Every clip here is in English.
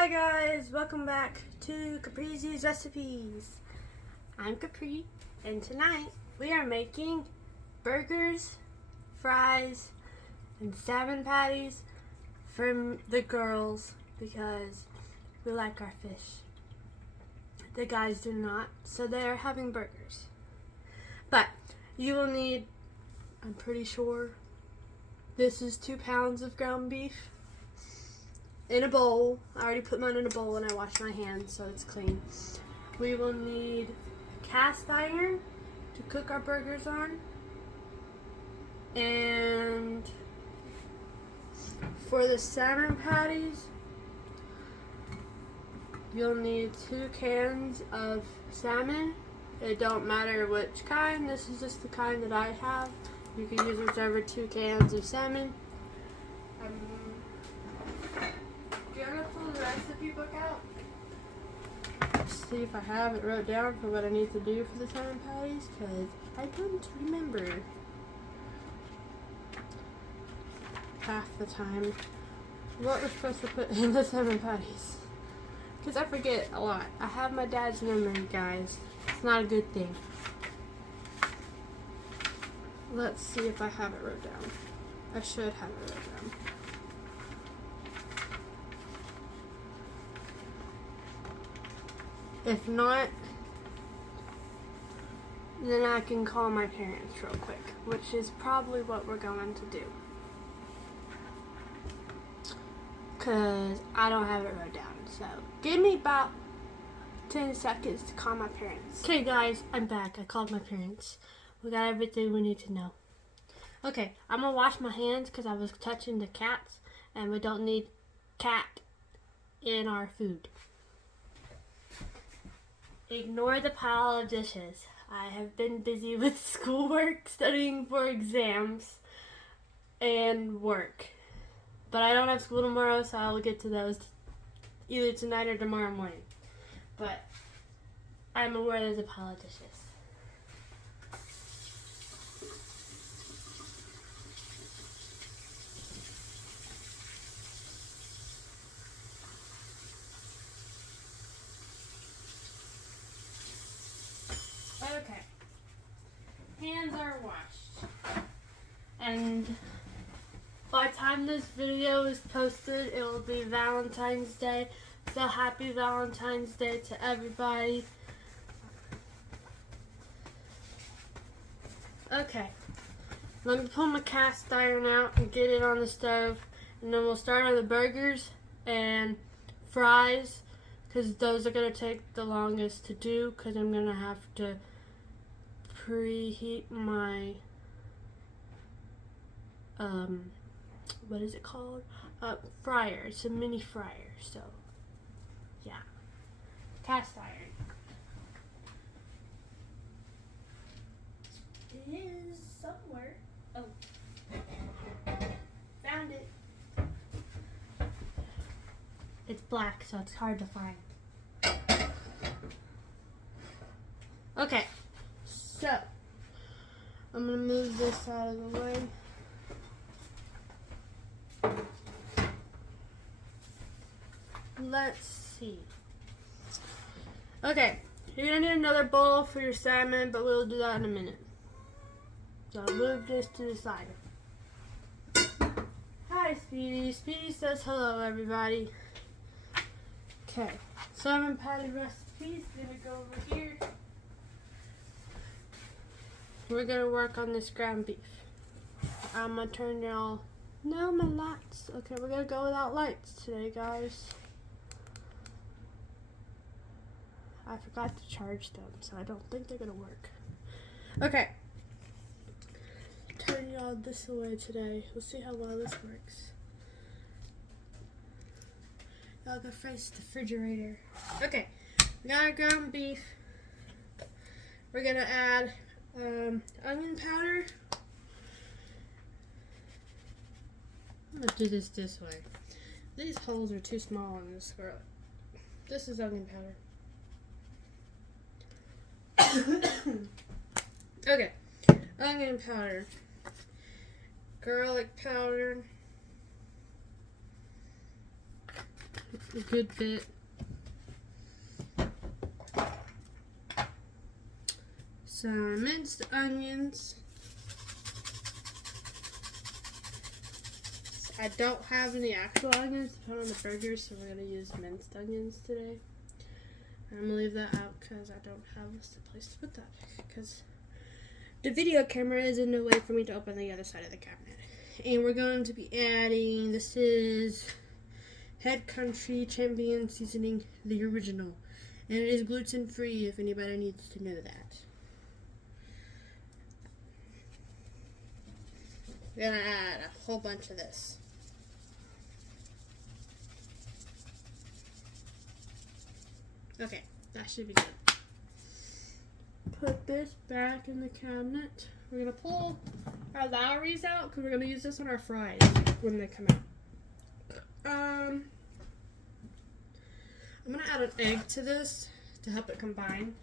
Hi guys, welcome back to Capri's Recipes. I'm Capri, and tonight we are making burgers, fries, and salmon patties for the girls because we like our fish. The guys do not, so they are having burgers. But you will need, I'm pretty sure, this is 2 pounds of ground beef. In a bowl. I already put mine in a bowl and I washed my hands so it's clean. We will need cast iron to cook our burgers on. And for the salmon patties, you'll need 2 cans of salmon. It don't matter which kind. This is just the kind that I have. You can use whichever 2 cans of salmon. Do you want to pull the recipe book out? See if I have it wrote down for what I need to do for the salmon patties, because I don't remember half the time what we're supposed to put in the salmon patties. Because I forget a lot. I have my dad's memory, guys. It's not a good thing. Let's see if I have it wrote down. I should have it wrote down. If not, then I can call my parents real quick, which is probably what we're going to do. Because I don't have it wrote down. So give me about 10 seconds to call my parents. Okay guys, I'm back. I called my parents. We got everything we need to know. Okay, I'm going to wash my hands because I was touching the cats. And we don't need cat in our food. Ignore the pile of dishes. I have been busy with schoolwork, studying for exams, and work. But I don't have school tomorrow, so I'll get to those either tonight or tomorrow morning. But I'm aware there's a pile of dishes. Okay, hands are washed, and by the time this video is posted, it will be Valentine's Day, so happy Valentine's Day to everybody. Okay, let me pull my cast iron out and get it on the stove, and then we'll start on the burgers and fries, because those are going to take the longest to do, because I'm going to have to preheat my what is it called? Fryer. It's a mini fryer, so yeah. Cast iron. It is somewhere. Oh. Found it. It's black, so it's hard to find. Okay. So, I'm going to move this out of the way. Let's see. Okay, you're going to need another bowl for your salmon, but we'll do that in a minute. So I'll move this to the side. Hi, Speedy. Speedy says hello, everybody. Okay, salmon patty recipes. Gonna go over here. We're gonna work on this ground beef. I'm gonna turn y'all. No, my lights. Okay, we're gonna go without lights today, guys. I forgot to charge them, so I don't think they're gonna work. Okay. Turn y'all this way today. We'll see how well this works. Y'all go face the refrigerator. Okay, we got our ground beef. We're gonna add onion powder. I'm gonna do this way. These holes are too small in this squirrel. This is onion powder. Okay, onion powder, garlic powder, a good bit. Some minced onions. I don't have any actual onions to put on the burgers, so we're going to use minced onions today. I'm going to leave that out because I don't have a place to put that. Because the video camera is in the way for me to open the other side of the cabinet. And we're going to be adding, this is Head Country Champion Seasoning, the original. And it is gluten free if anybody needs to know that. We're going to add a whole bunch of this. Okay, that should be good. Put this back in the cabinet. We're going to pull our Lowry's out because we're going to use this on our fries when they come out. I'm going to add an egg to this to help it combine.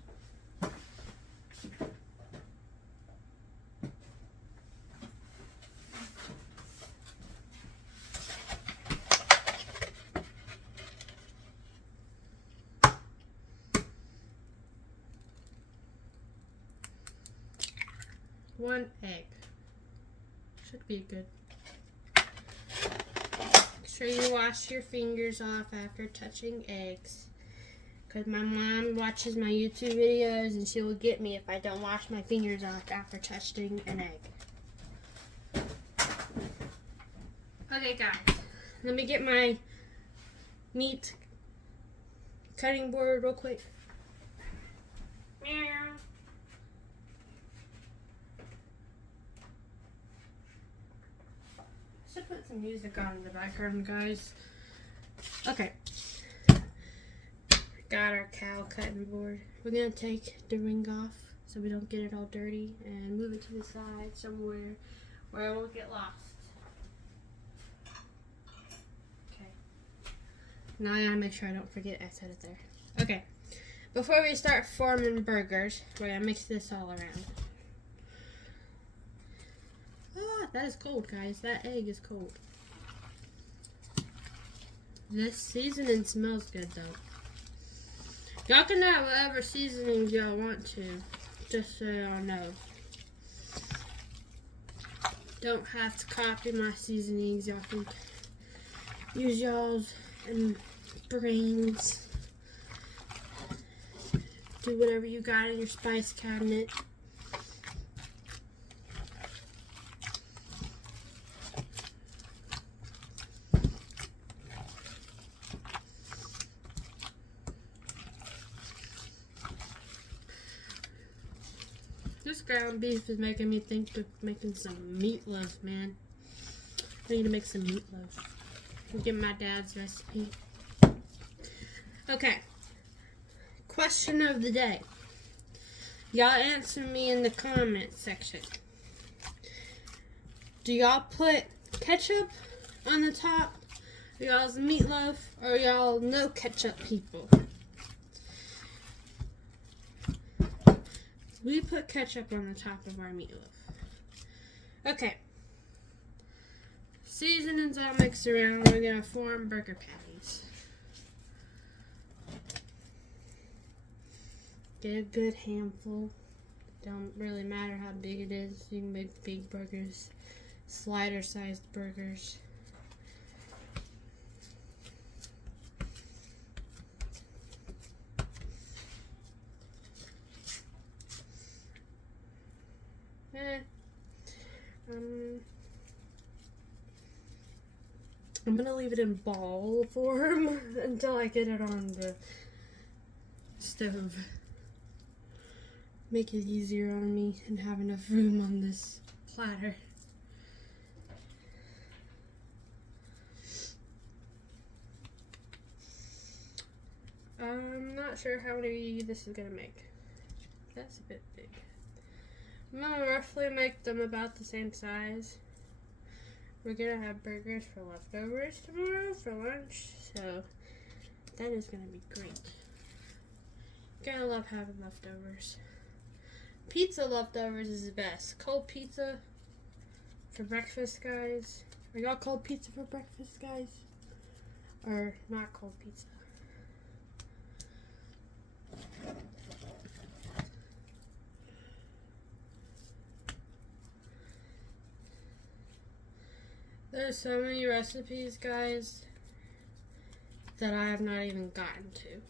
One egg. Should be good. Make sure you wash your fingers off after touching eggs. Because my mom watches my YouTube videos and she will get me if I don't wash my fingers off after touching an egg. Okay guys, let me get my meat cutting board real quick. Meow. Should put some music on in the background, guys. Okay. Got our cow cutting board. We're gonna take the ring off so we don't get it all dirty and move it to the side somewhere where it won't get lost. Okay. Now I gotta make sure I don't forget I set it there. Okay. Before we start forming burgers, we're gonna mix this all around. That is cold, guys. That egg is cold. This seasoning smells good, though. Y'all can add whatever seasonings y'all want to, just so y'all know. Don't have to copy my seasonings. Y'all can use y'all's and brains. Do whatever you got in your spice cabinet. This ground beef is making me think of making some meatloaf, man. I need to make some meatloaf. I'll get my dad's recipe. Okay. Question of the day. Y'all answer me in the comment section. Do y'all put ketchup on the top of y'all's meatloaf, or y'all no ketchup people? We put ketchup on the top of our meatloaf. Okay. Seasonings all mixed around. We're going to form burger patties. Get a good handful. Don't really matter how big it is. You can make big burgers, slider sized burgers. I'm gonna leave it in ball form until I get it on the stove. Make it easier on me and have enough room on this platter. I'm not sure how many this is gonna make. That's a bit big. I'm gonna roughly make them about the same size. We're gonna have burgers for leftovers tomorrow for lunch, so that is gonna be great. Gotta love having leftovers. Pizza leftovers is the best. Cold pizza for breakfast, guys. Are y'all cold pizza for breakfast, guys? Or not cold pizza. There's so many recipes, guys, that I have not even gotten to.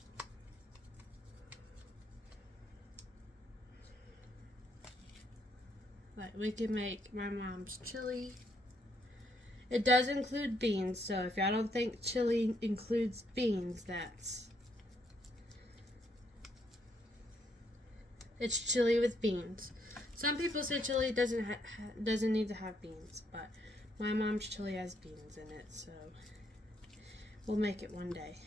Like, we can make my mom's chili. It does include beans, so if y'all don't think chili includes beans, it's chili with beans. Some people say chili doesn't need to have beans, but my mom's chili has beans in it, so we'll make it one day.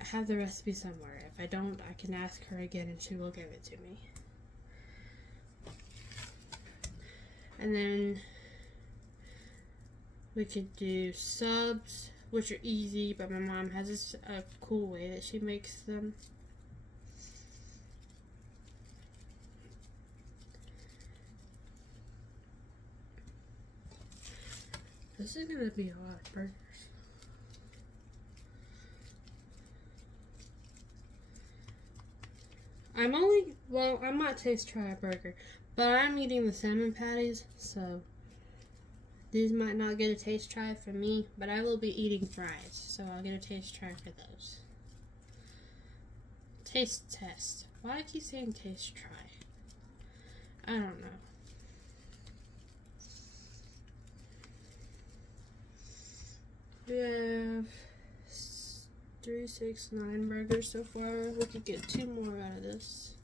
I have the recipe somewhere. If I don't, I can ask her again and she will give it to me. And then we could do subs, which are easy, but my mom has a cool way that she makes them. This is gonna be a lot of burgers. I'm not taste try a burger, but I'm eating the salmon patties, so these might not get a taste try for me, but I will be eating fries, so I'll get a taste try for those. Taste test. Why do I keep saying taste try? I don't know. We have 3, 6, 9 burgers so far. We could get 2 more out of this.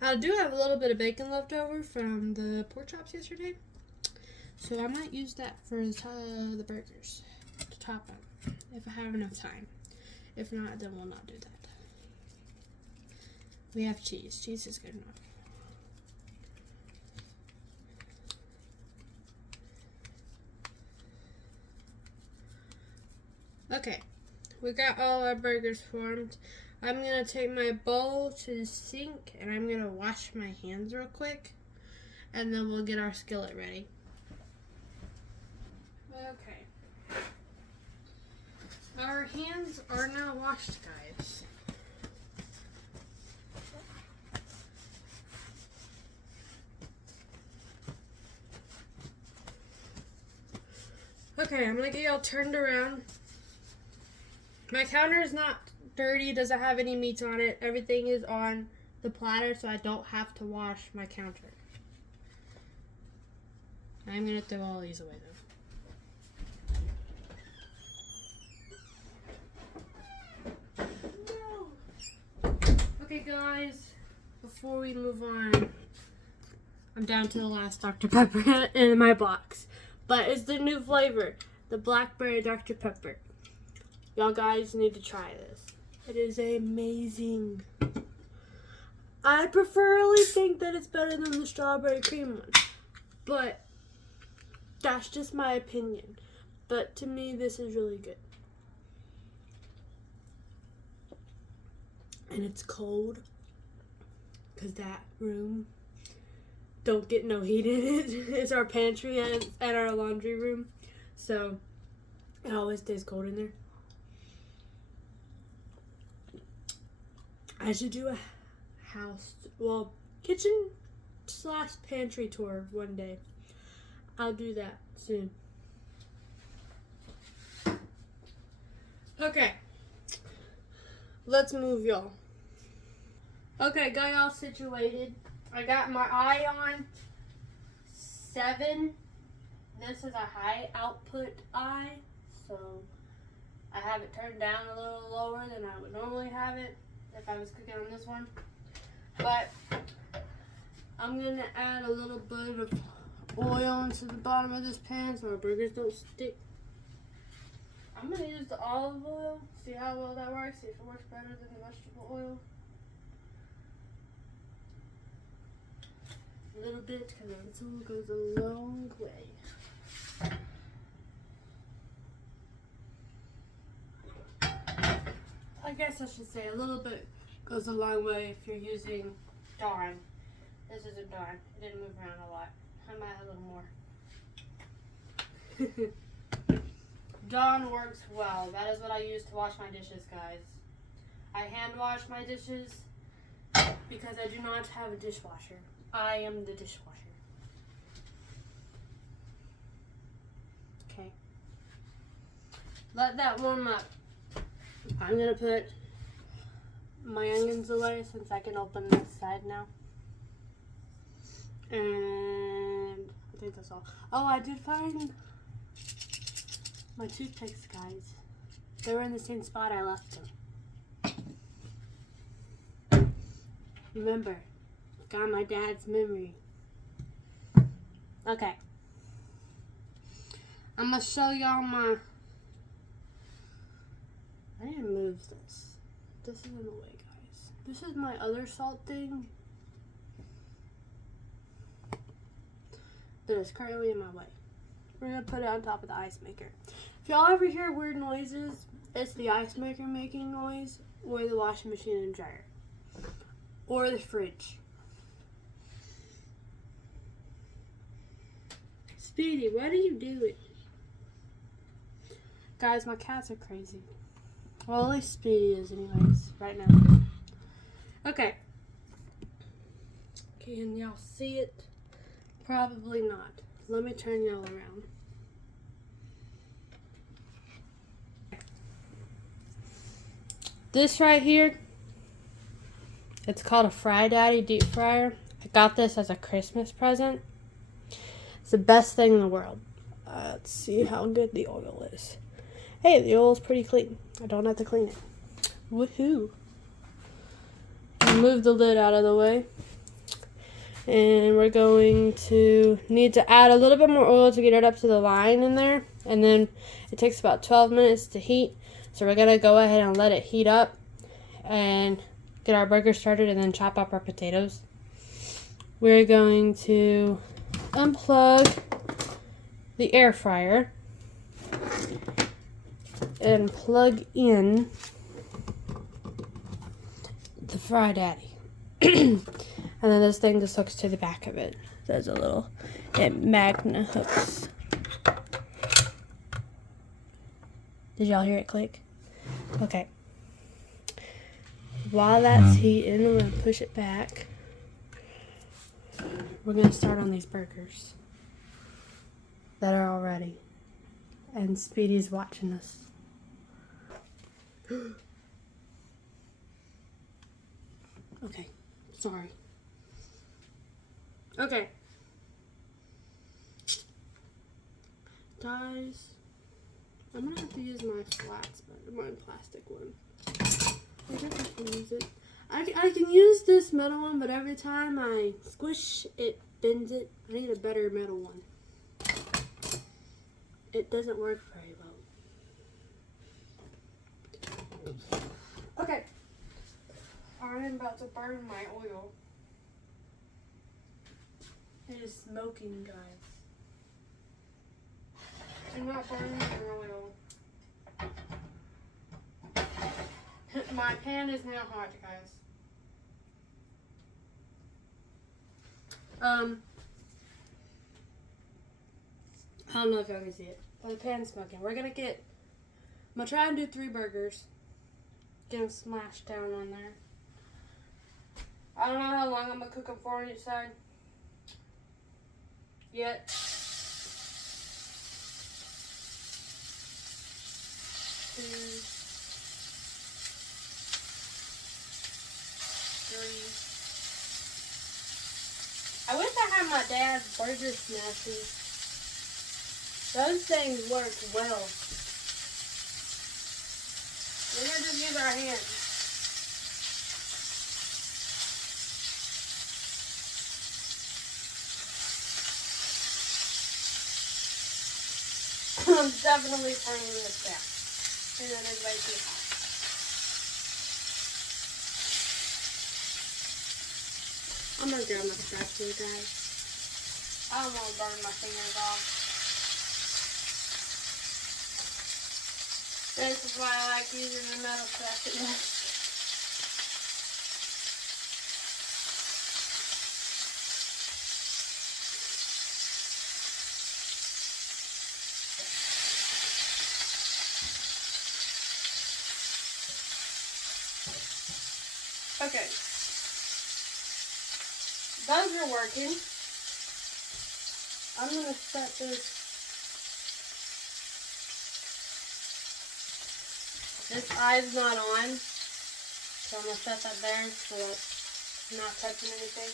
I do have a little bit of bacon left over from the pork chops yesterday, so I might use that for the burgers to top them if I have enough time. If not, then we'll not do that. We have cheese. Cheese is good enough. Okay, we got all our burgers formed. I'm going to take my bowl to the sink and I'm going to wash my hands real quick. And then we'll get our skillet ready. Okay. Our hands are now washed, guys. Okay, I'm going to get y'all turned around. My counter is not dirty, doesn't have any meats on it. Everything is on the platter, so I don't have to wash my counter. I'm going to throw all these away, though. No. Okay, guys, before we move on, I'm down to the last Dr. Pepper in my box. But it's the new flavor, the blackberry Dr. Pepper. Y'all guys need to try this. It is amazing. I preferably think that it's better than the strawberry cream one. But that's just my opinion. But to me, this is really good. And it's cold. Because that room don't get no heat in it. It's our pantry and our laundry room. So it always stays cold in there. I should do a kitchen / pantry tour one day. I'll do that soon. Okay. Let's move, y'all. Okay, got y'all situated. I got my eye on 7. This is a high output eye, so I have it turned down a little lower than I would normally have it if I was cooking on this one. But I'm going to add a little bit of oil into the bottom of this pan so our burgers don't stick. I'm going to use the olive oil, see how well that works, see if it works better than the vegetable oil. A little bit, because a little goes a long way. I guess I should say a little bit Goes a long way if you're using Dawn. This isn't Dawn. It didn't move around a lot. I might have a little more. Dawn works well. That is what I use to wash my dishes, guys. I hand wash my dishes because I do not have a dishwasher. I am the dishwasher. Okay. Let that warm up. I'm going to put my onions away since I can open this side now. And I think that's all. Oh, I did find my toothpicks, guys. They were in the same spot I left them. Remember, got my dad's memory. Okay. I'm going to show y'all my... I didn't move this. This is in the way, guys. This is my other salt thing that is currently in my way. We're going to put it on top of the ice maker. If y'all ever hear weird noises, it's the ice maker making noise, or the washing machine and dryer, or the fridge. Speedy, what are you doing? Guys, my cats are crazy. Well, at least Speedy is anyways, right now. Okay. Can y'all see it? Probably not. Let me turn y'all around. This right here, it's called a Fry Daddy deep fryer. I got this as a Christmas present. It's the best thing in the world. Let's see how good the oil is. Hey, the oil is pretty clean. I don't have to clean it. Woohoo! Move the lid out of the way. And we're going to need to add a little bit more oil to get it up to the line in there. And then it takes about 12 minutes to heat. So we're going to go ahead and let it heat up and get our burger started and then chop up our potatoes. We're going to unplug the air fryer and plug in the Fry Daddy. And then this thing just hooks to the back of it. There's a little magna hooks. Did y'all hear it click? Okay. While that's heating, I'm going to push it back. We're going to start on these burgers that are all ready. And Speedy's watching us. Okay. Sorry. Okay. Guys, I'm gonna have to use my flat spoon, my plastic one. I guess I can use it. I can use this metal one, but every time I squish, it bends it. I need a better metal one. It doesn't work very well. Okay. I'm about to burn my oil. It is smoking, guys. Do not burn your oil. My pan is now hot, guys. I don't know if y'all can see it, but the pan's smoking. I'm gonna try and do 3 burgers. Get them smashed down on there. I don't know how long I'm gonna cook them for on each side yet. 2, 3. I wish I had my dad's burger smashes. Those things work well. We're gonna just use our hands. I'm definitely turning this down. And then it's way too hot. I'm gonna grab my spatula, guys. I don't want to burn my fingers off. This is why I like using the metal spatula. Okay. Those are working. I'm going to set this. This eye's not on. So I'm going to set that there so that's not touching anything.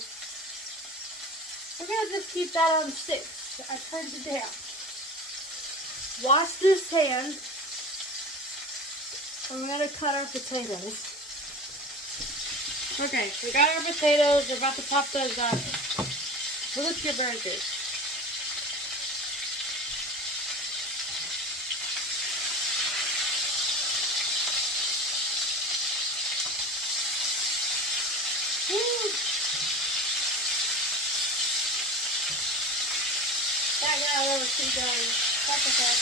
We're going to just keep that on 6. I turned it down. Wash this hand. I'm going to cut our potatoes. Okay, we got our potatoes. We're about to pop those up. Look your burgers. Woo! That got a little too done. That's okay.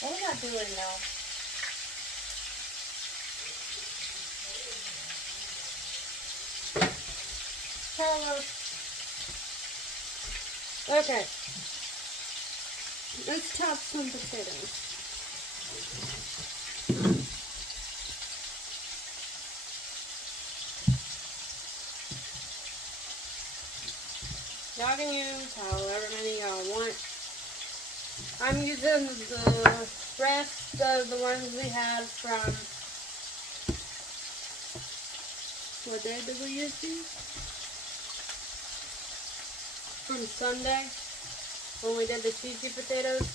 What was I doing now? Carlos. Okay. Let's chop some potatoes. Y'all can use however many y'all want. I'm using the rest of the ones we had from, what day did we use these? From Sunday, when we did the cheesy potatoes.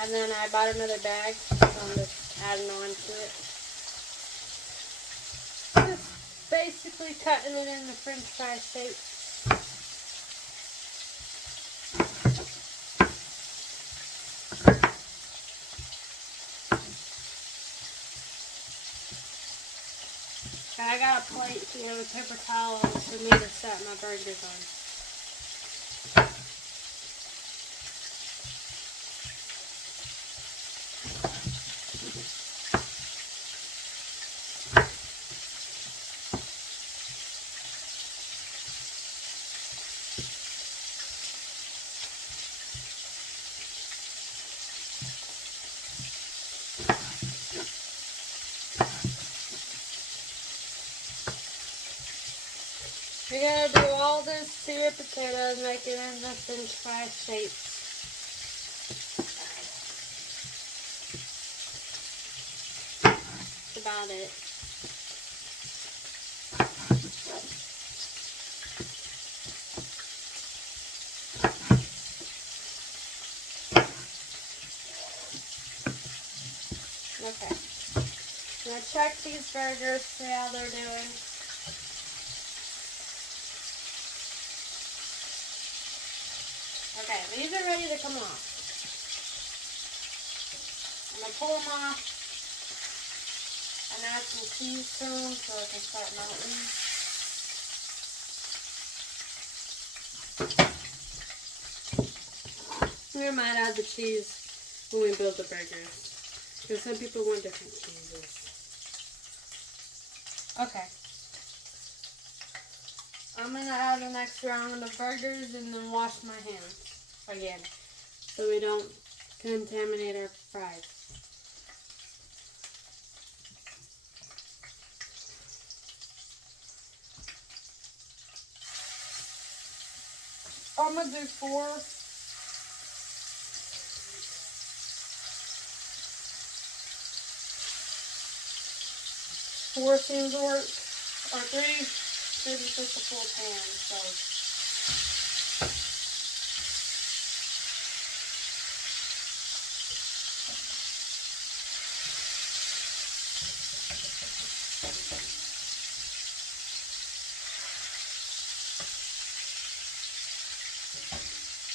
And then I bought another bag, so I'm just adding on to it. Just basically cutting it in the French fry shape. I got a plate here with paper towels for me to set my burgers on. You're going to do all this to your potatoes, make it in the French fry shape. That's about it. Okay. I'm going to check these burgers, see how they're doing. Okay, these are ready to come off. I'm going to pull them off and add some cheese to them so it can start melting. We might add the cheese when we build the burgers, because some people want different cheeses. Okay. I'm going to add the next round of burgers and then wash my hands again so we don't contaminate our fries. I'm going to do 4. Four seems to work, or 3. This is just a full pan, so.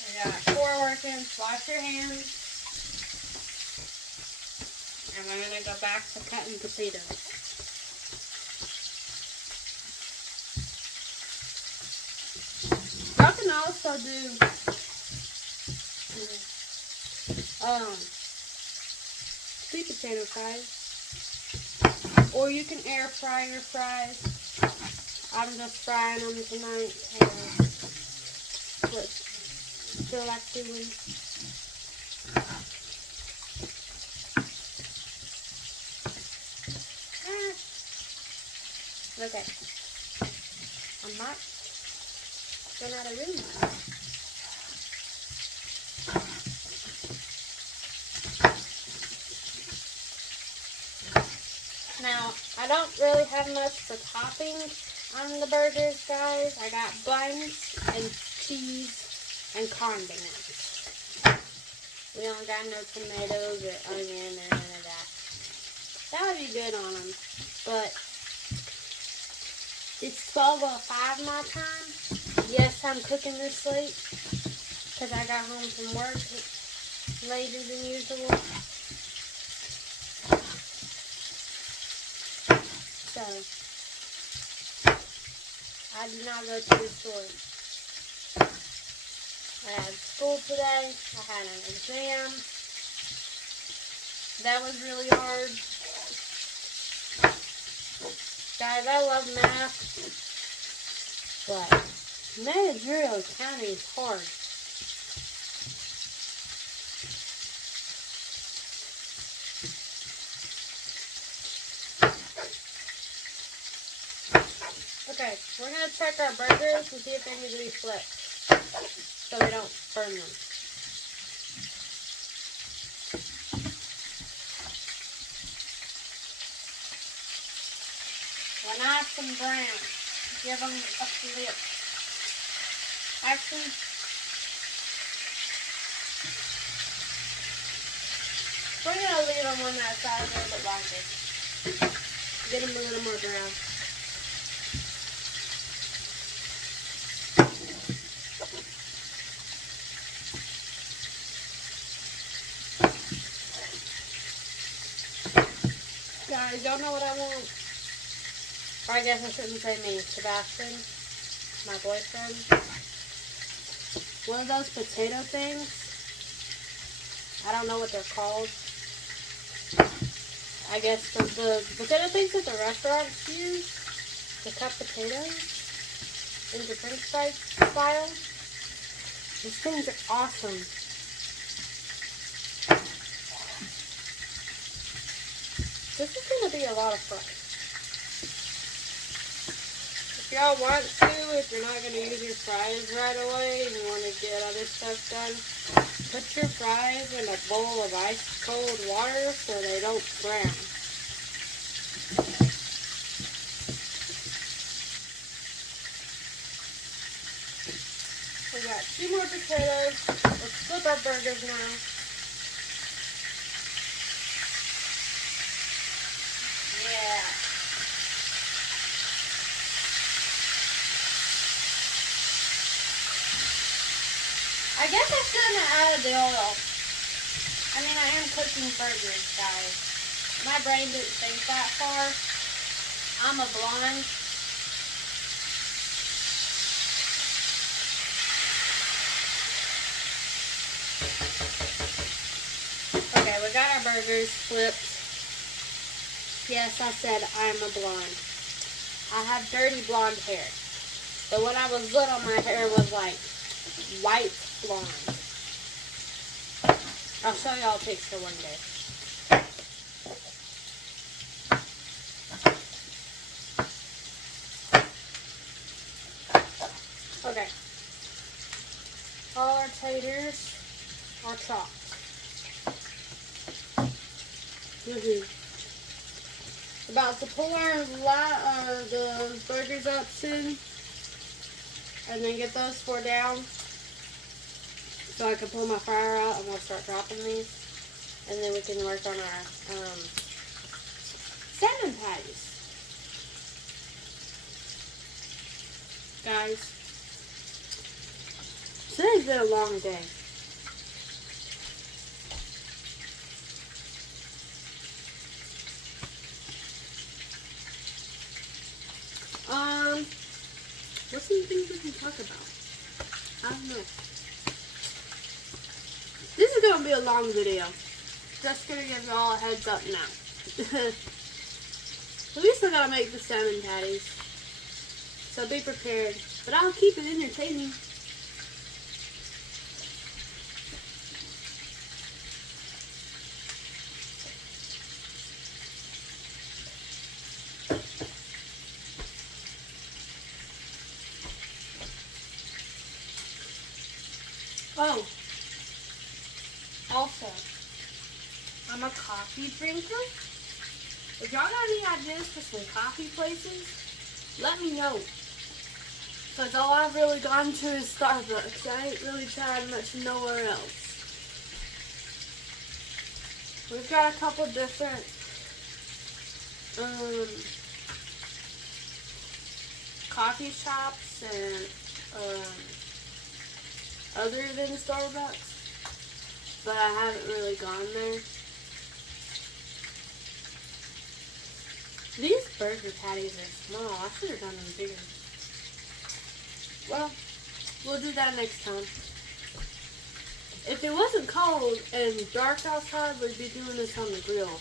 We got 4 working. Wash your hands. And we're going to go back to cutting potatoes. Y'all can also do sweet potato fries. Or you can air fry your fries. I'm just frying them tonight. What I feel like doing. Okay. I might run out of room. Now, I don't really have much for toppings on the burgers, guys. I got buns and cheese and condiments. We don't got no tomatoes or onion or none of that. That would be good on them. But it's 12:05 my time. Yes, I'm cooking this late because I got home from work later than usual. So, I did not go to the store. I had school today. I had an exam. That was really hard. Guys, I love math, but managerial accounting is hard. Okay, we're going to check our burgers and see if they need to be flipped so we don't burn them. We're nice and brown. Give them a flip. Actually, we're going to leave them on that side a little bit longer. Get them a little more brown. Guys, y'all know what I want? Or I guess I shouldn't say me. Sebastian, my boyfriend. One of those potato things. I don't know what they're called. I guess the potato things that the restaurants use to cut potatoes into French fry style. These things are awesome. This is going to be a lot of fun. If y'all want to, if you're not going to use your fries right away and you want to get other stuff done, put your fries in a bowl of ice cold water so they don't brown. We got 2 more potatoes. Let's flip our burgers now. Yeah. I guess I shouldn't have added the oil. I mean, I am cooking burgers, guys. My brain didn't think that far. I'm a blonde. Okay, we got our burgers flipped. Yes, I said I'm a blonde. I have dirty blonde hair. But when I was little, my hair was like white blonde. I'll show y'all a picture one day. Okay. All our taters are chopped. About to pull the burgers up soon. And then get those 4 down. So I can pull my fryer out and we'll start dropping these. And then we can work on our salmon patties. Guys, today's been a long day. What's some things we can talk about? I don't know. This is gonna be a long video. just gonna give y'all a heads up now. We still gotta make the salmon patties, so be prepared. But I'll keep it entertaining. Oh, also, I'm a coffee drinker. If y'all got any ideas for some coffee places, let me know. Because all I've really gone to is Starbucks. I ain't really tried much nowhere else. We've got a couple different coffee shops and other than Starbucks, but I haven't really gone there. These burger patties are small. I should have done them bigger. Well, we'll do that next time. If it wasn't cold and dark outside, we'd be doing this on the grill.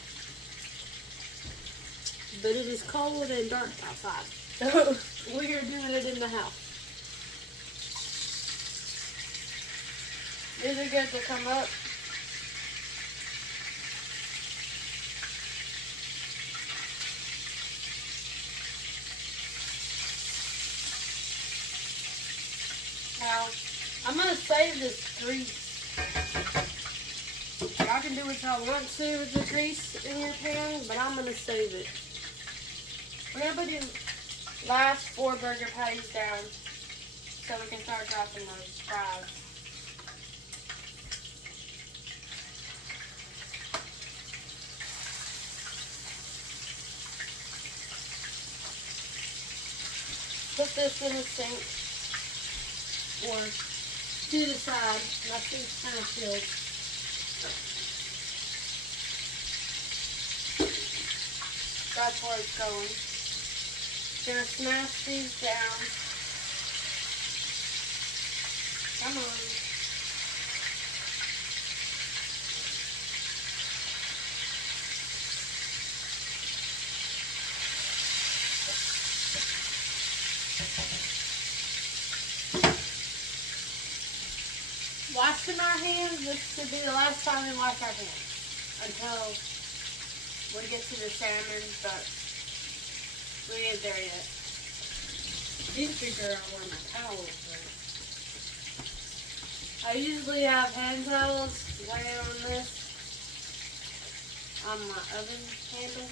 But it is cold and dark outside, so we are doing it in the house. These are good to come up. Now, I'm going to save this grease. Y'all can do what y'all want to with the grease in your pan, but I'm going to save it. We're going to put the last 4 burger patties down so we can start dropping those fries. Put this in the sink or to the side. My sink's kind of filled. That's where it's going. Gonna smash these down. Come on. Washing our hands, this should be the last time we wash our hands until we get to the salmon, but we ain't there yet. These figure out where my towels are. I usually have hand towels laying on this, on my oven handle,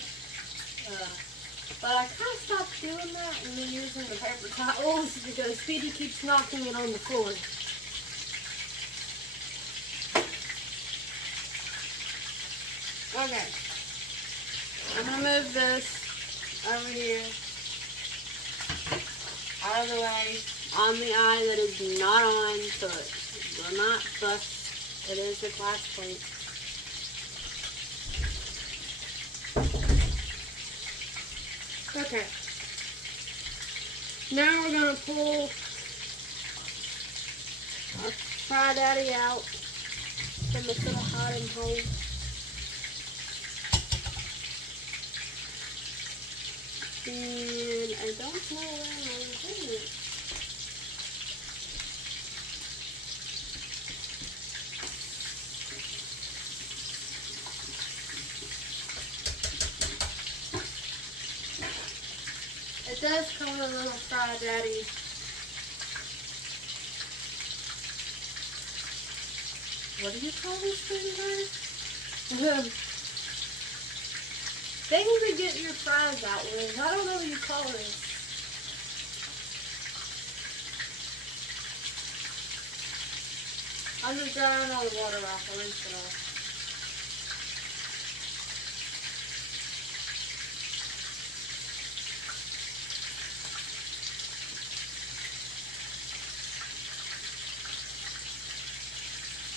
but I kind of stopped doing that and then using the paper towels because Speedy keeps knocking it on the floor. Okay, I'm going to move this over here, out of the way, on the eye that is not on, so it will not bust. It is a glass plate. Okay, now we're going to pull our Fry Daddy out from this little hiding hole. And I don't know where I'm putting it. It does come with a little Fry Daddy. What do you call this thing, guys? Thing to get your fries out with. I don't know what you call this. I'm just drying all the water off. I'll rinse it off.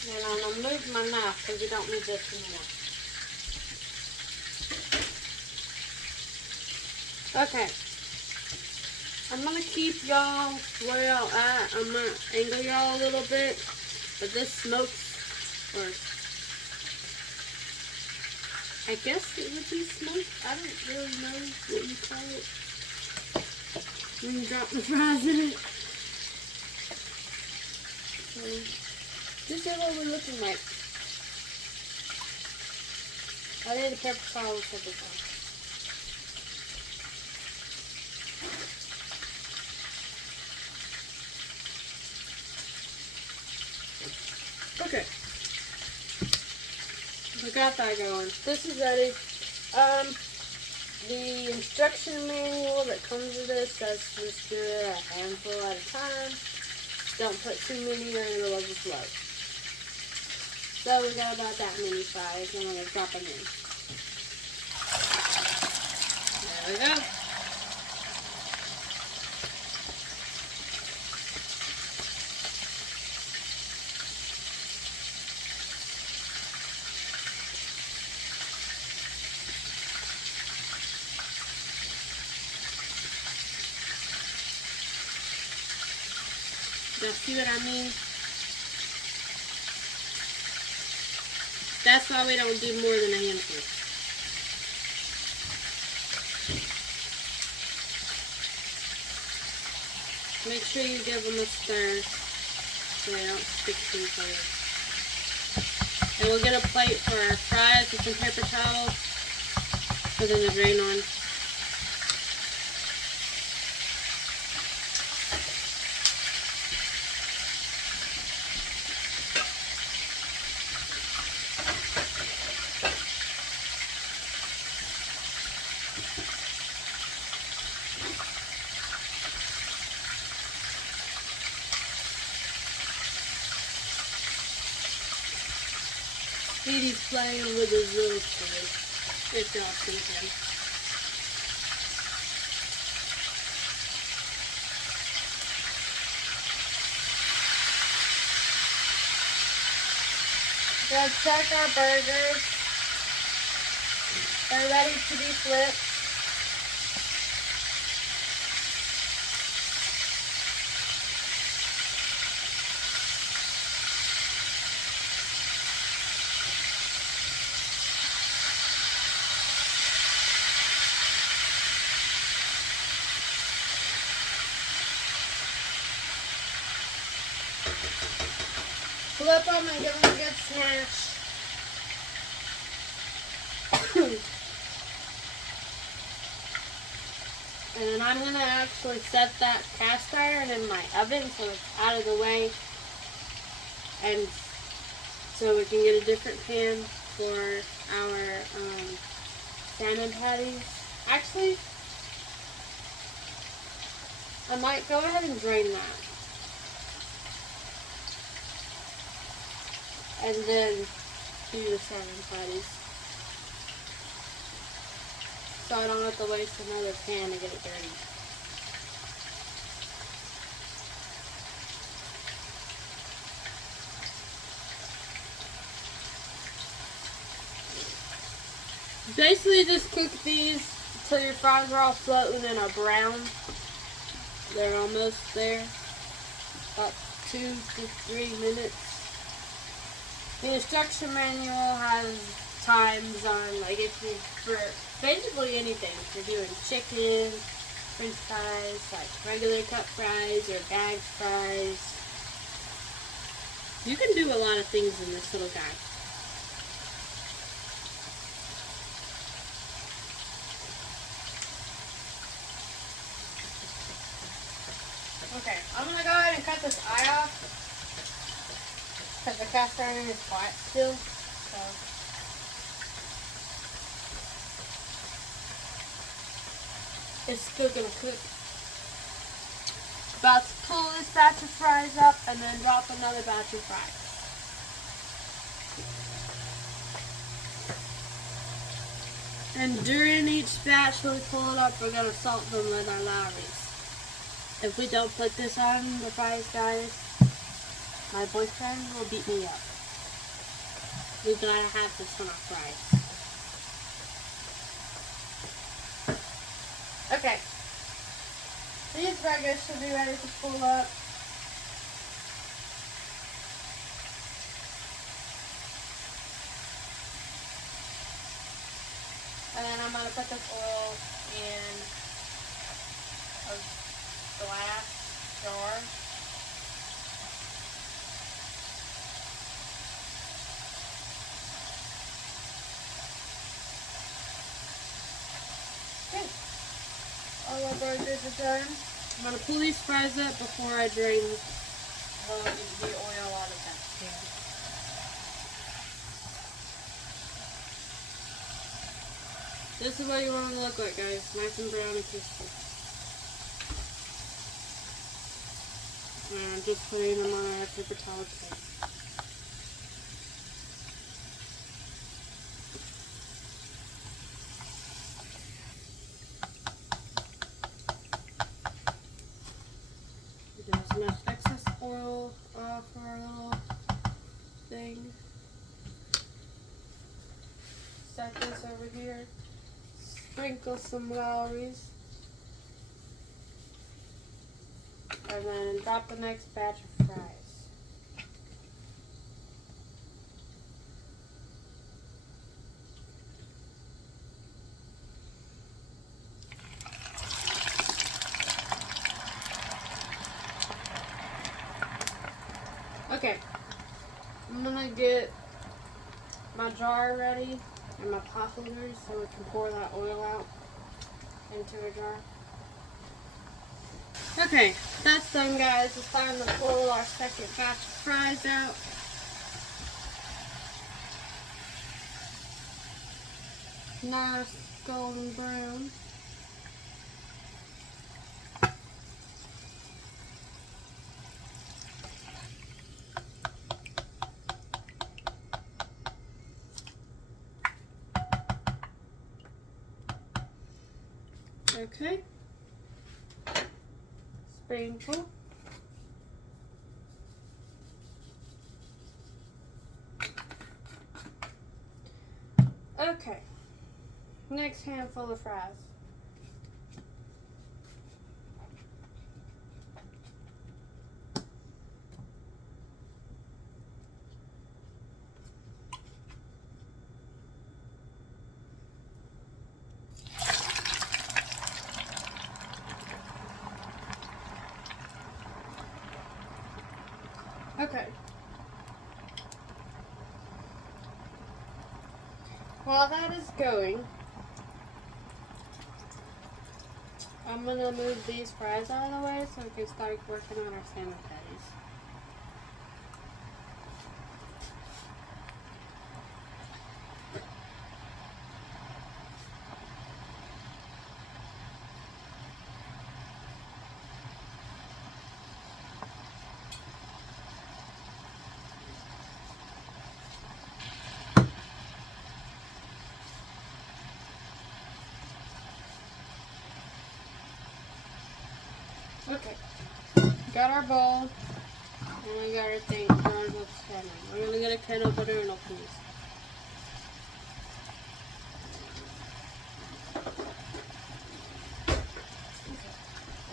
And I'm going to move my knife because we don't need this anymore. Okay, I'm going to keep y'all where y'all at. I'm going to angle y'all a little bit, but this smokes, or I guess it would be smoked. I don't really know what you call it when you drop the fries in it. So, this is what we're looking like. I need a paper towel for this one. Okay. We got that going. This is ready. The instruction manual that comes with this says just do it a handful at a time. Don't put too many or it'll overflow. So we got about that many fries and I'm going to drop them in. There we go. Y'all see what I mean? That's why we don't do more than a handful. Make sure you give them a stir so they don't stick to each other. And we'll get a plate for our fries with some paper towels for them to drain on. He's playing with his little toy. If y'all see him. Let's check our burgers. They're ready to be flipped. Flip them and give them a good smash. And then I'm going to actually set that cast iron in my oven so it's out of the way. And so we can get a different pan for our salmon patties. Actually, I might go ahead and drain that. And then do the salmon patties. So I don't have to waste another pan to get it dirty. Basically just cook these until your fries are all floating and are brown. They're almost there. About 2 to 3 minutes. The instruction manual has times on, like, if you, for basically anything. If you're doing chicken, french fries, like regular cut fries or bagged fries. You can do a lot of things in this little guy. Okay, I'm going to go ahead and cut this eye off because the cast iron is hot still. So. It's still going to cook. About to pull this batch of fries up and then drop another batch of fries. And during each batch when we pull it up, we're going to salt them with our Lowry's. If we don't put this on the fries, guys, my boyfriend will beat me up. We gotta have this on our fries. Okay. These burgers should be ready to pull up. all our burgers are done. I'm going to pull these fries up before I drain the oil out of that pan. This is what you want them to look like, guys. Nice and brown and crispy. And just putting them on a paper towel plate. Get as much excess oil off our little thing. Set this over here. Sprinkle some Lowry's. And then drop the next batch of fries. Okay, I'm gonna get my jar ready and my pot holders so we can pour that oil out into a jar. Okay, that's done, guys. It's time to pull our second batch of fries out. Nice golden brown. Okay. Sprinkle. Okay. Next handful of fries. Okay. While that is going, I'm gonna move these fries out of the way so we can start working on our salmon patties. Okay, got our bowl, and we got our thing filled with salmon. We're gonna get a can opener and open these.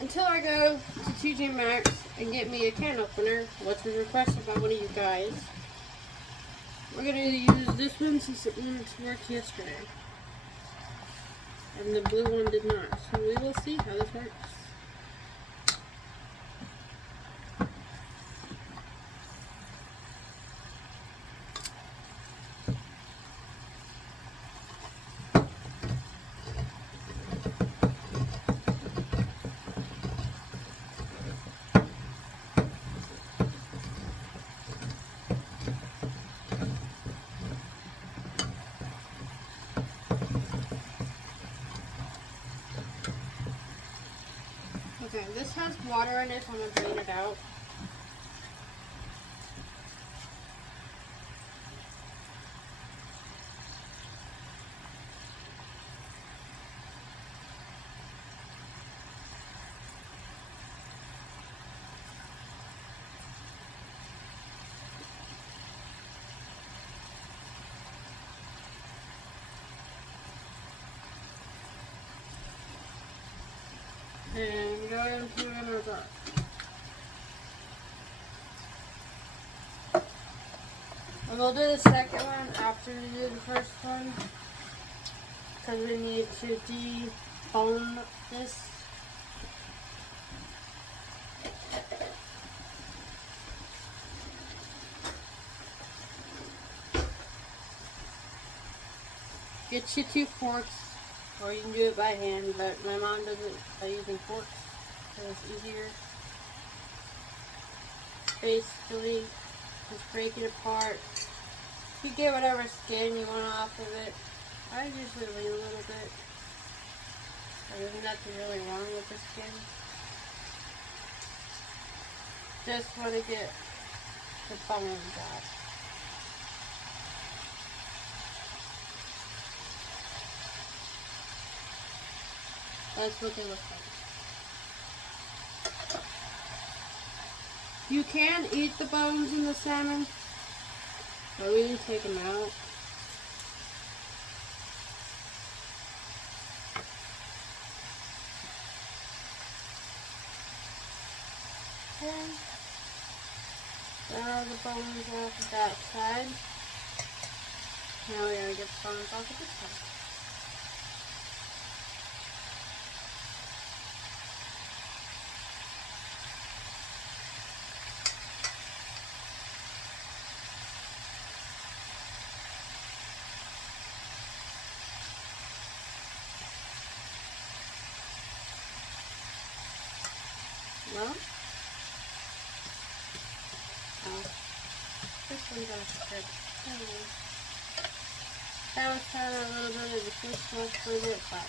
Until I go to TJ Maxx and get me a can opener, which was requested by one of you guys, we're gonna use this one since it wanted to work yesterday, and the blue one did not. So we will see how this works. Okay, this has water in it, so I'm going to drain it out. And go ahead and put it in our jar. And we'll do the second one after we do the first one, because we need to debone this. Get your 2 forks Or you can do it by hand, but my mom does it by using forks, so it's easier. Basically, just break it apart. You get whatever skin you want off of it. I usually leave a little bit. There's nothing really wrong with the skin. Just want to get the bones out. That's what they look like. You can eat the bones in the salmon, but we need to take them out. Okay. There are the bones off of that side. Now we gotta get the bones off of this side. Well, this one's off good. That was kind of a little bit of the fish left with it, but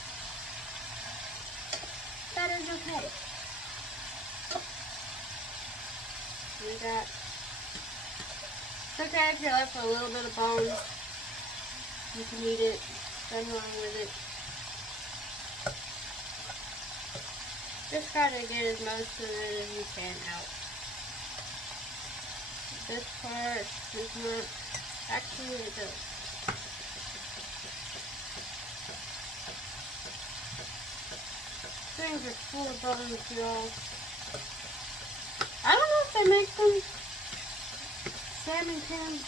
that is okay. We got, it's okay if you're left with a little bit of bone. You can eat it, nothing wrong with it. Just try to get as most of it as you can out. This part is not, actually it does. Things are full of bones, y'all. I don't know if they make them salmon cans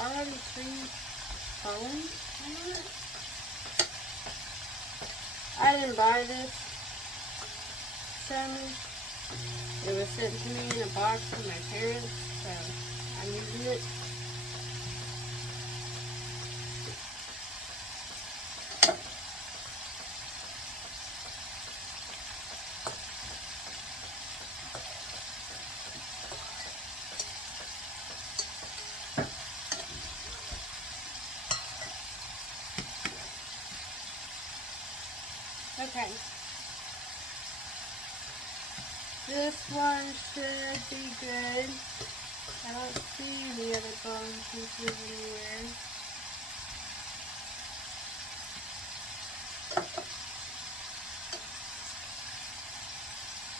already pre-boned or not. I didn't buy this salmon. It was sent to me in a box from my parents, so I'm using it. Okay. This one should be good. I don't see any other bone pieces anywhere.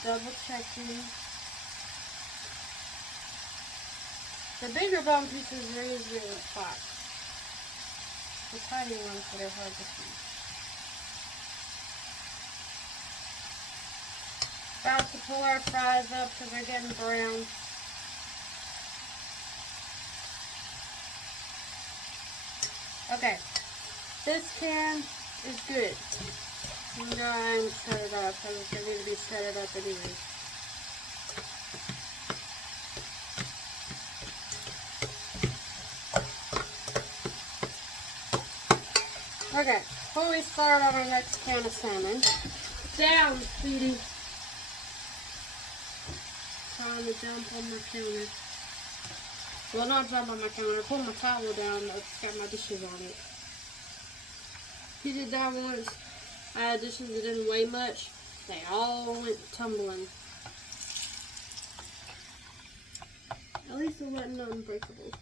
Double checking. The bigger bone pieces are usually hot. The tiny ones that are hard to see. About to pull our fries up because they're getting brown. Okay, this can is good. I'm going to set it up because I need to be set it up anyway. Okay, before we start on our next can of salmon, down, sweetie. Trying to jump on my counter. Well, not jump on my counter. Pull my towel down that's got my dishes on it. He did that once. I had dishes that didn't weigh much. They all went tumbling. At least it wasn't unbreakable.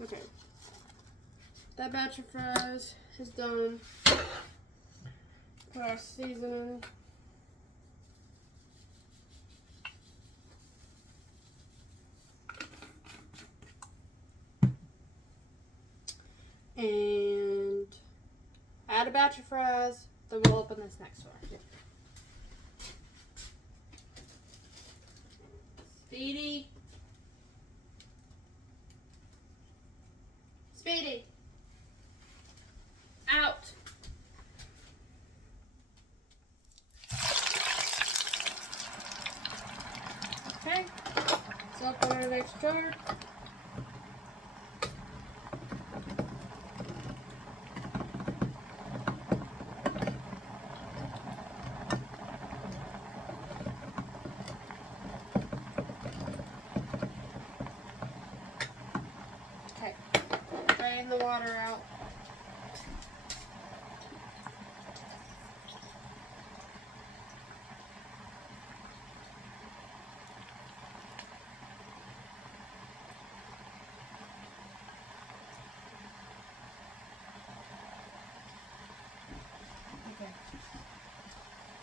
Okay. That batch of fries is done. Put our seasoning. And add a batch of fries, then we'll open this next one. Speedy. Speedy. Out. Okay, let's open our next jar.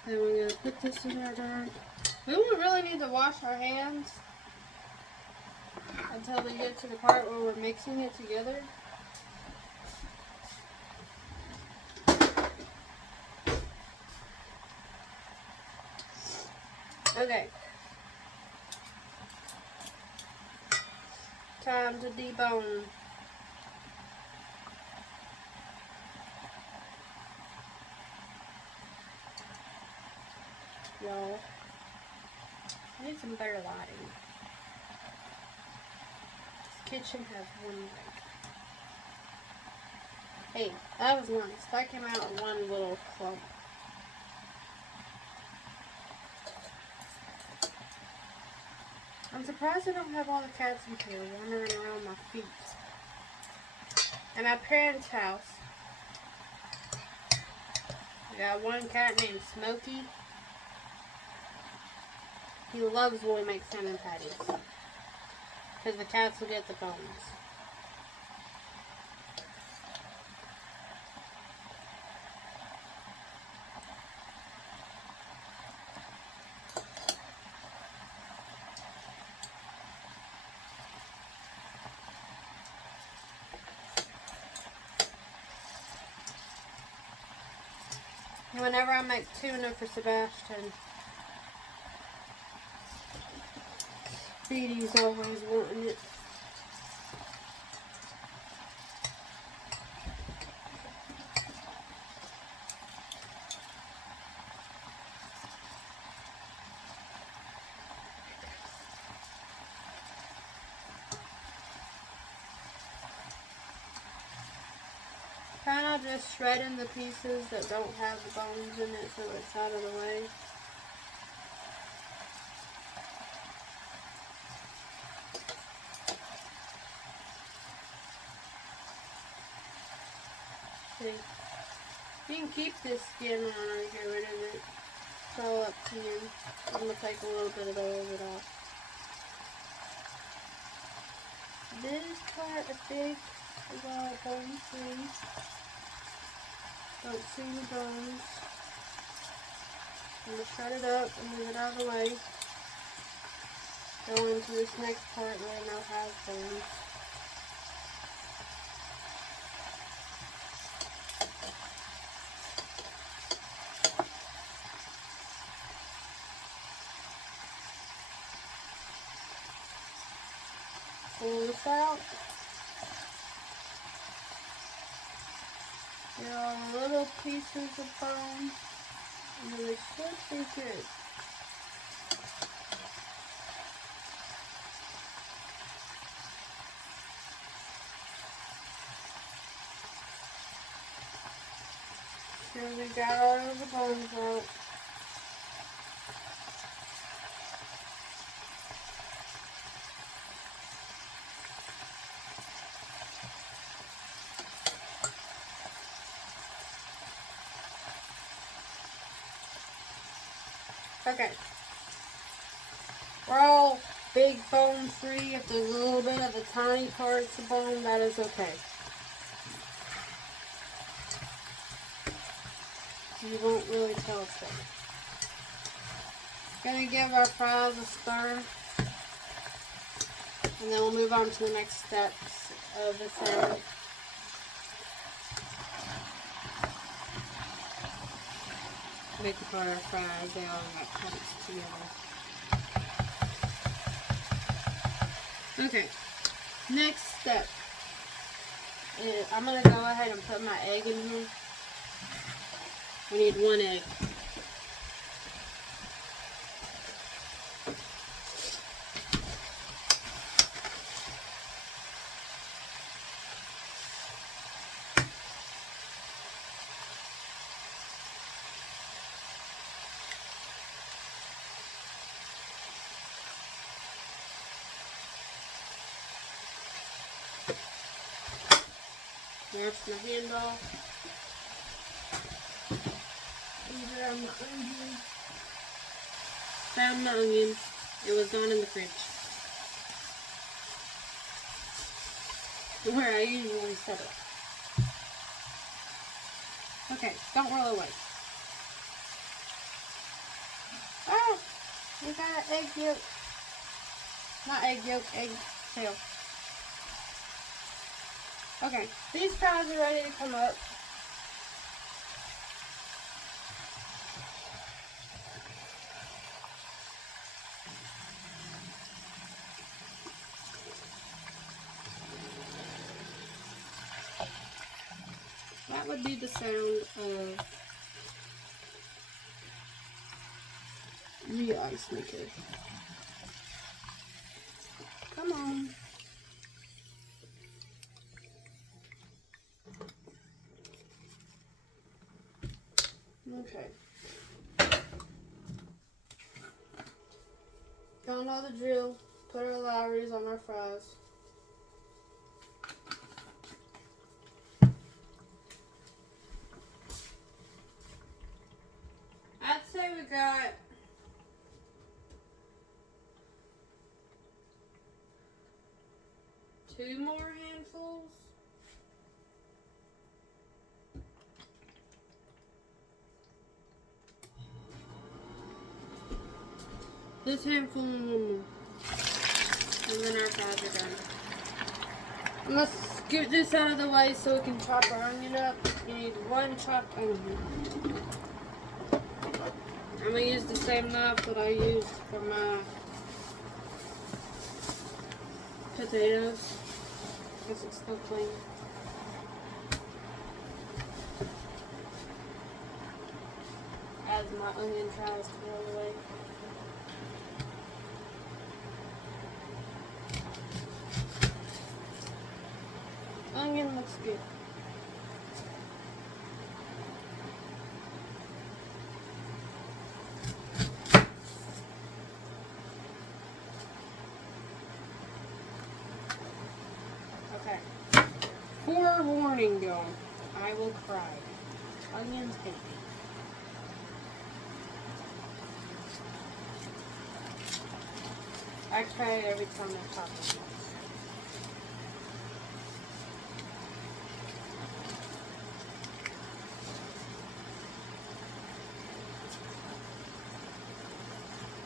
Then we're going to put this in our darn. We won't really need to wash our hands until we get to the part where we're mixing it together. Okay. Time to debone. Y'all, I need some better lighting. This kitchen has one light. Hey, that was nice. That came out in one little clump. I'm surprised I don't have all the cats in here wandering around my feet. At my parents' house, I got one cat named Smokey. He loves when we make salmon patties, because the cats will get the bones. And whenever I make tuna for Sebastian, Patties always wanting it. Kind of just shredding the pieces that don't have the bones in it so it's out of the way. See, you can keep this skin on or get rid of it. It's all up to you. I'm going to take a little bit of it off. This part is big. Is all bone free. Don't see the bones. I'm going to shred it up and move it out of the way. Go into this next part where I now have bones. Pull this out. There are little pieces of bone, and they should be good. Sure we got all of the bones out. Okay. We're all big bone free. If there's a little bit of the tiny parts of bone, that is okay. You won't really tell us that. Gonna give our fries a stir. And then we'll move on to the next steps of the salmon. Make the part of our fries, they all got cuts together. Okay, next step is I'm going to go ahead and put my egg in here. We need 1 egg. There's my handle. These are my onions. Found my onions. It was gone in the fridge. Where I usually set it. Okay, don't roll away. We got an egg yolk. Not egg yolk, egg tail. Okay, these fries are ready to come up. That would be the sound of the ice maker. Come on. Okay. Y'all know the drill. Put our Lowry's on our fries. I'd say we got two more handfuls. This handful and one more. And then our fries are done. Let's get this out of the way so we can chop our onion up. You need one chopped onion. I'm going to use the same knife that I used for my potatoes. Because it's still clean. As my onion tries to roll away. Onion looks good. Okay. Forewarning y'all, I will cry. Onions hate me. I cry every time I chop them.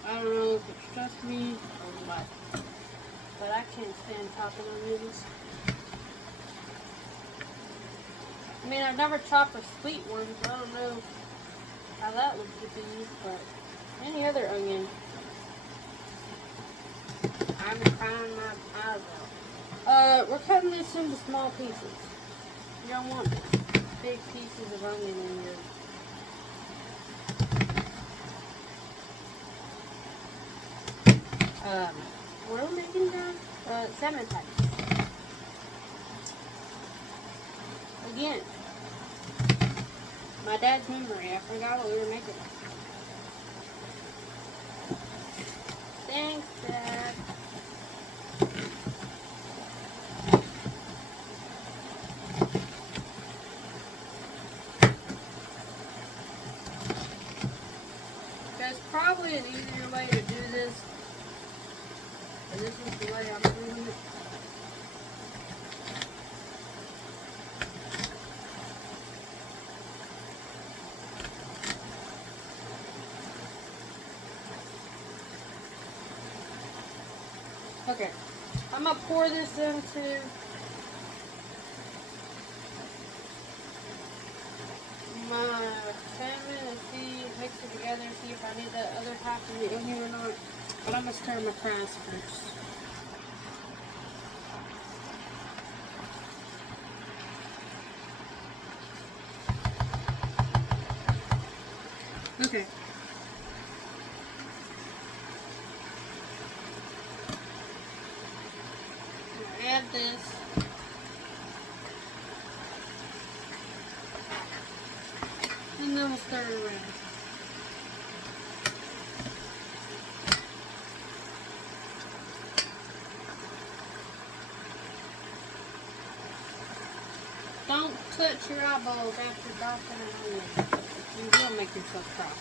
I don't know if it's just me or what, but I can't stand chopping onions. I mean, I've never chopped a sweet one, so I don't know how that would be, but any other onion, I'm crying my eyes out. We're cutting this into small pieces. You don't want big pieces of onion in your what are we making now? Salmon patties. Again, my dad's memory. I forgot what we were making. Thanks, Dad. There's probably an easier way to do this. And this is the way I'm doing it. Okay, I'm going to pour this into my salmon and mix it together and see if I need the other half of the onion or not. But I'm going to stir my fries first. Okay. Add this. And then we'll stir it around. Don't touch your eyeballs after dropping an onion. You will make yourself cry.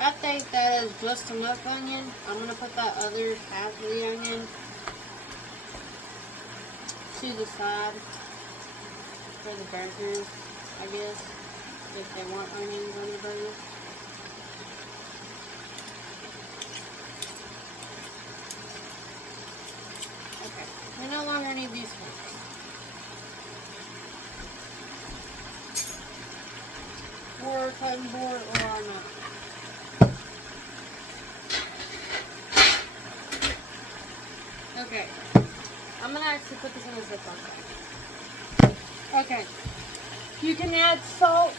I think that is just enough onion. I'm going to put that other half of the onion to the side for the burgers, I guess, if they want onions on the burgers. Okay, we no longer need these forks. Or cutting board or not. Okay, I'm gonna actually put this in a Ziploc bag. Okay, you can add salt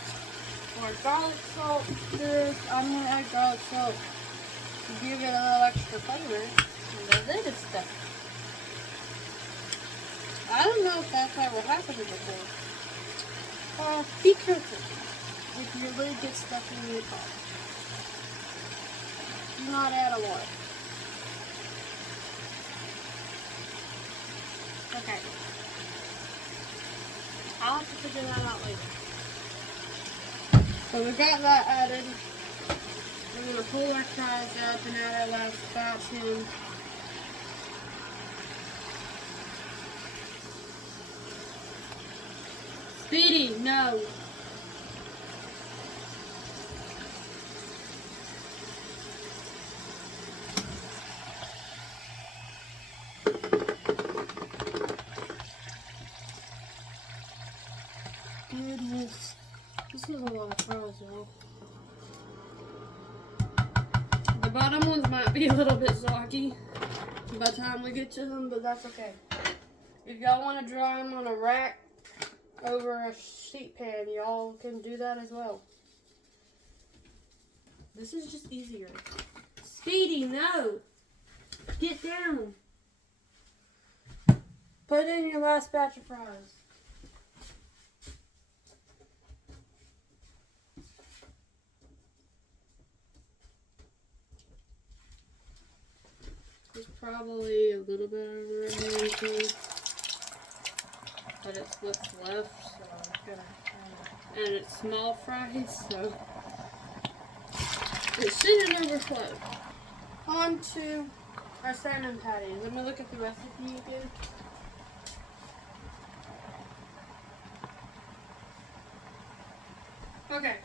or garlic salt to this. I'm gonna add garlic salt to give it a little extra flavor and the lid is stuck. I don't know if that's ever happened before. Be careful if your lid gets stuck in your pot. Do not add a lot. Okay. I'll have to figure that out later. So we got that added. We're going to pull our fries up and add our last batch in. Speedy, no. Goodness. This is a lot of fries, though. The bottom ones might be a little bit soggy by the time we get to them, but that's okay. If y'all want to dry them on a rack over a sheet pan, y'all can do that as well. This is just easier. Speedy, no! Get down! Put in your last batch of fries. There's probably a little bit over everything, but it's what's left, so I'm gonna, and it's small fries, so it shouldn't overflow. On to our salmon patties. Let me look at the recipe again. Okay,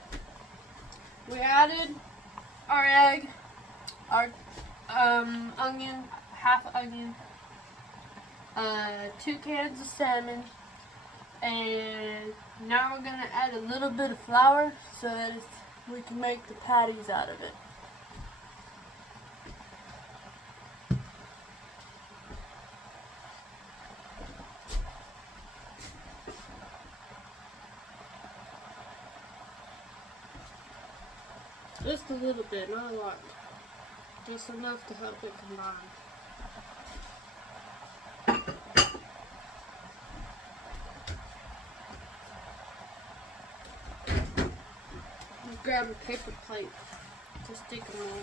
we added our egg, our onion, half onion, 2 cans of salmon, and now we're gonna add a little bit of flour so that we can make the patties out of it. Just a little bit, not a lot. Just enough to help it combine. Grab a paper plate to stick them on.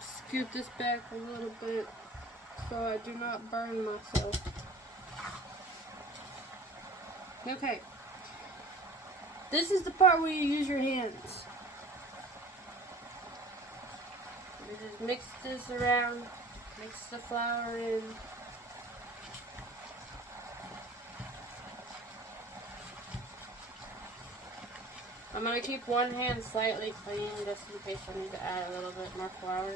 Scoop this back a little bit so I do not burn myself. Okay. This is the part where you use your hands. You just mix this around, mix the flour in. I'm going to keep one hand slightly clean just in case I need to add a little bit more flour.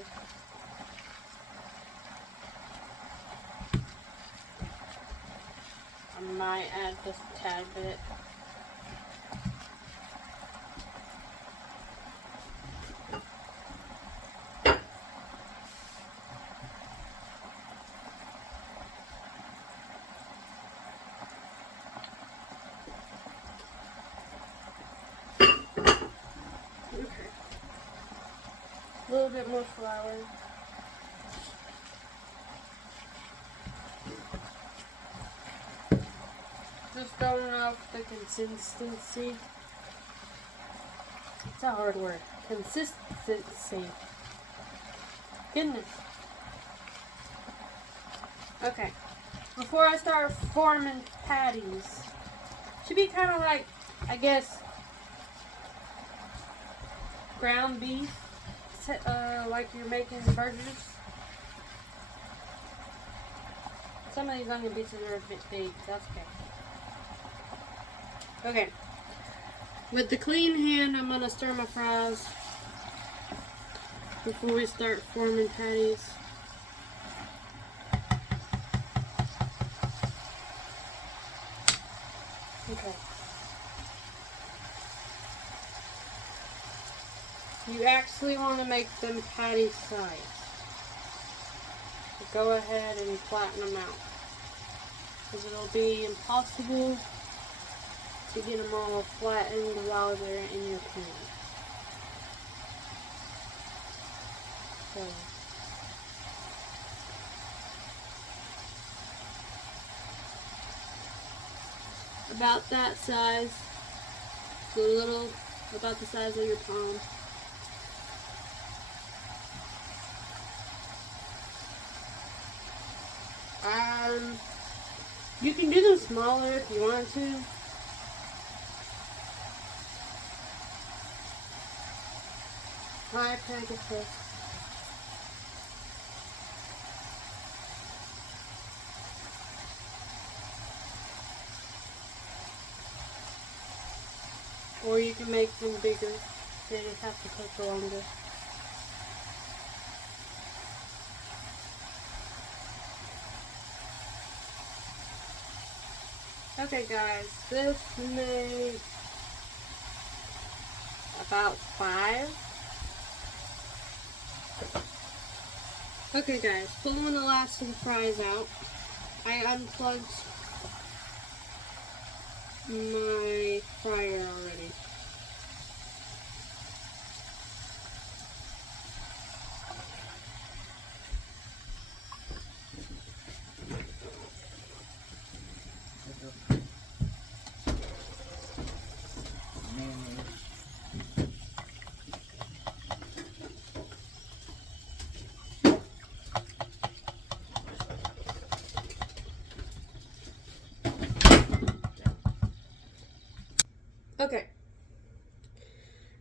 I might add just a tad bit. A little bit more flour. Just going off the consistency. It's a hard word. Consistency. Goodness. Okay. Before I start forming patties, should be kind of like, I guess, ground beef. Like you're making burgers. Some of these onion pieces are a bit big. That's okay. Okay. With the clean hand, I'm going to stir my fries before we start forming patties. Okay. You actually want to make them patty sized. So go ahead and flatten them out, because it'll be impossible to get them all flattened while they're in your pan. So, about that size, so a little, about the size of your palm. You can do them smaller if you want to. Hi, Pegasus. Or you can make them bigger. They just have to cook longer. Okay guys, this made about 5. Okay guys, pulling the last of the fries out. I unplugged my fryer already. Okay.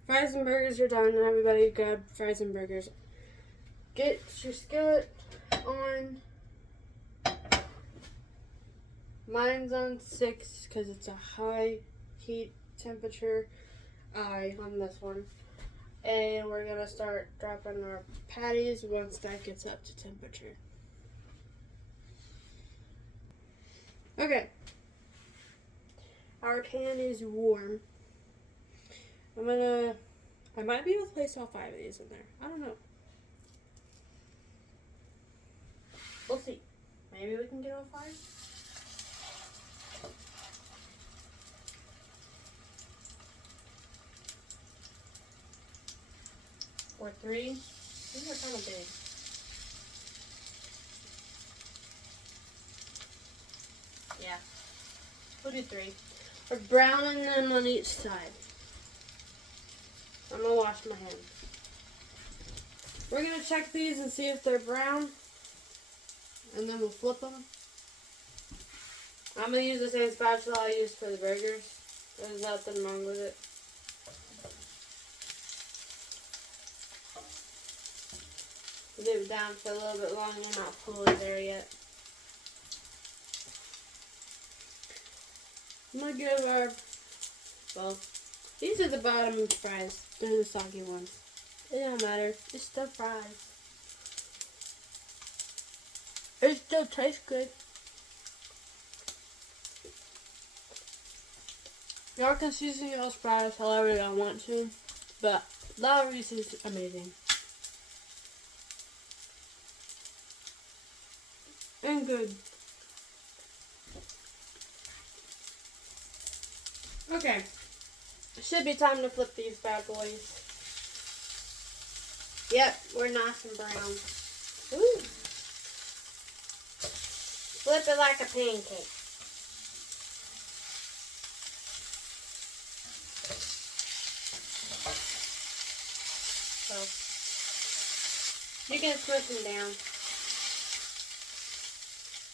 Fries and burgers are done. Everybody grab fries and burgers. Get your skillet on. Mine's on 6 because it's a high heat temperature on this one. And we're going to start dropping our patties once that gets up to temperature. Okay. Our pan is warm. I might be able to place all 5 of these in there. I don't know. We'll see. Maybe we can get all 5. Or 3. These are kind of big. Yeah. We'll do 3. We're browning them on each side. I'm gonna wash my hands. We're gonna check these and see if they're brown, and then we'll flip them. I'm gonna use the same spatula I used for the burgers. There's nothing wrong with it. Leave it down for a little bit longer, not fully there yet. I'm gonna give our, well, these are the bottom fries. They're the soggy ones. It don't matter. It's still fries. It still tastes good. Y'all can season y'all's fries however y'all want to, but Lowry's is amazing. And good. Okay. Should be time to flip these bad boys. Yep, we're nice and brown. Ooh. Flip it like a pancake. So, you can smush them down.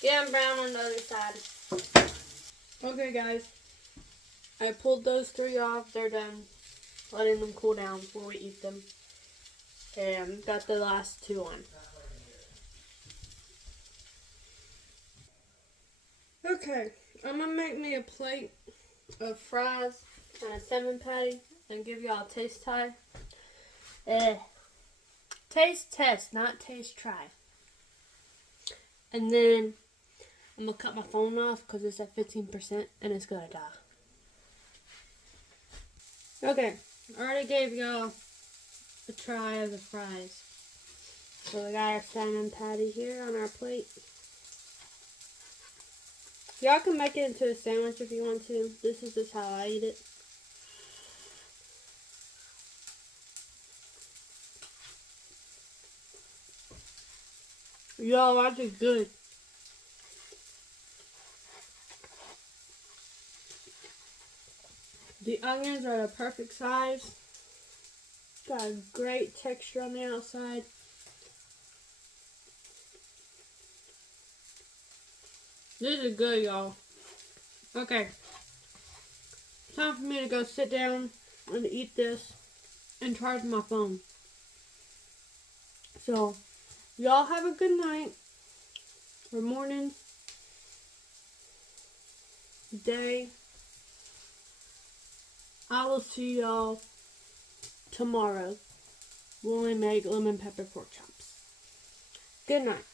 Get them brown on the other side. Okay guys, I pulled those 3 off. They're done. Letting them cool down before we eat them. And got the last 2 on. Okay, I'm gonna make me a plate of fries and a salmon patty and give y'all a taste test. Taste test, not taste try. And then I'm gonna cut my phone off because it's at 15% and it's gonna die. Okay, I already gave y'all a try of the fries. So we got our salmon patty here on our plate. Y'all can make it into a sandwich if you want to. This is just how I eat it. Yo, that's just good. The onions are the perfect size. Got a great texture on the outside. This is good, y'all. Okay. Time for me to go sit down and eat this and charge my phone. So, y'all have a good night or morning, day. I will see y'all tomorrow when we make lemon pepper pork chops. Good night.